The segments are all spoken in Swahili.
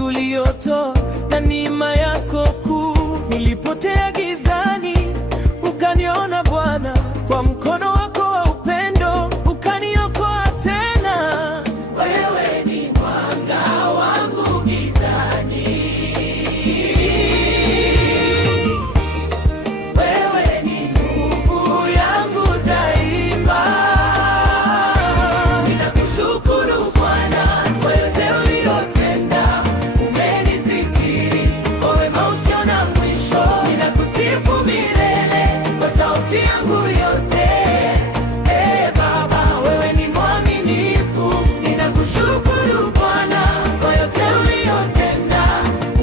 uliotoa na neema yako kuu. Nilipotea gizani, ukaniona Bwana, kwa mkono wako wa upendo ukaniokoa tena. Wewe ni mwanga wangu gizani, wewe ni nguvu yangu daima. Ninakushukuru Bwana kwa yote uliyotenda, umenisitiri kwa wema usio na mwisho. Ninakusifu milele kwa sauti yangu yote. Baba, wewe ni mwaminifu. Ninakushukuru Bwana kwa yote uliyotenda,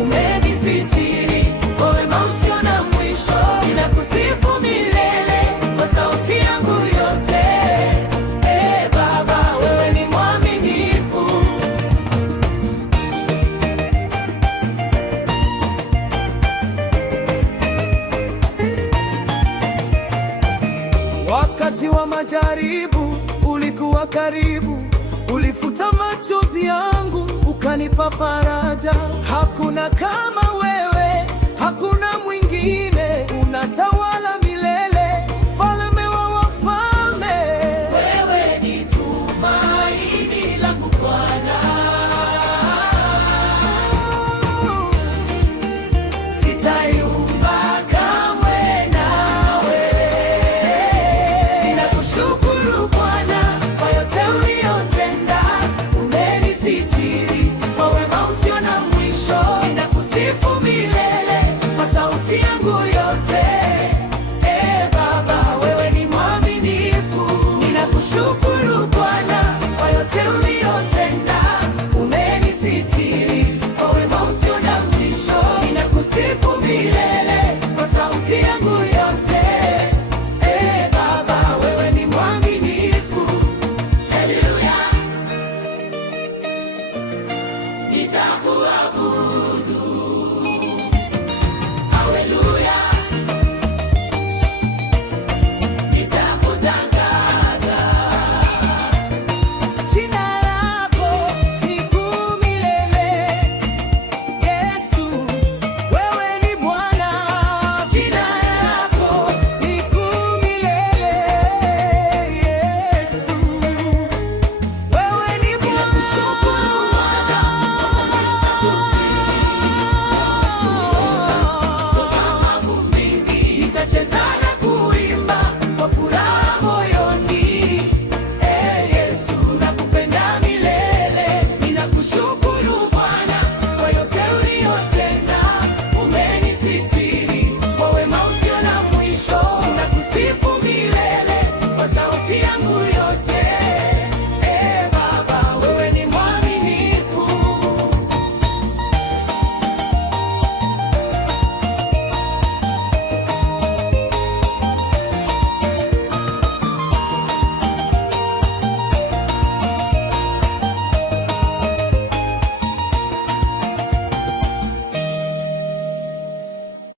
umenisitiri kwa wema usio na mwisho. Ninakusifu milele kwa sauti yangu yote. Baba, wewe ni mwaminifu. Wakati wa majaribu ulikuwa karibu, ulifuta machozi yangu, ukanipa faraja. Hakuna kama wewe, hakuna mwingine, unatawala milele, mfalme wa wafalme. Wewe ni tumaini langu Bwana, sitayumba kamwe nawe. Ninakushukuru Bwana kwa yote uliyotenda, umenisitiri kwa wema usio na mwisho. Ninakusifu milele kwa sauti yangu yote. Baba, wewe ni mwaminifu. Ninakushukuru Bwana kwa yote uliyotenda, umenisitiri kwa wema usio na mwisho. Ninakusifu milele kwa sauti yangu yote. Baba, wewe ni mwaminifu. Haleluya, nitakuabudu.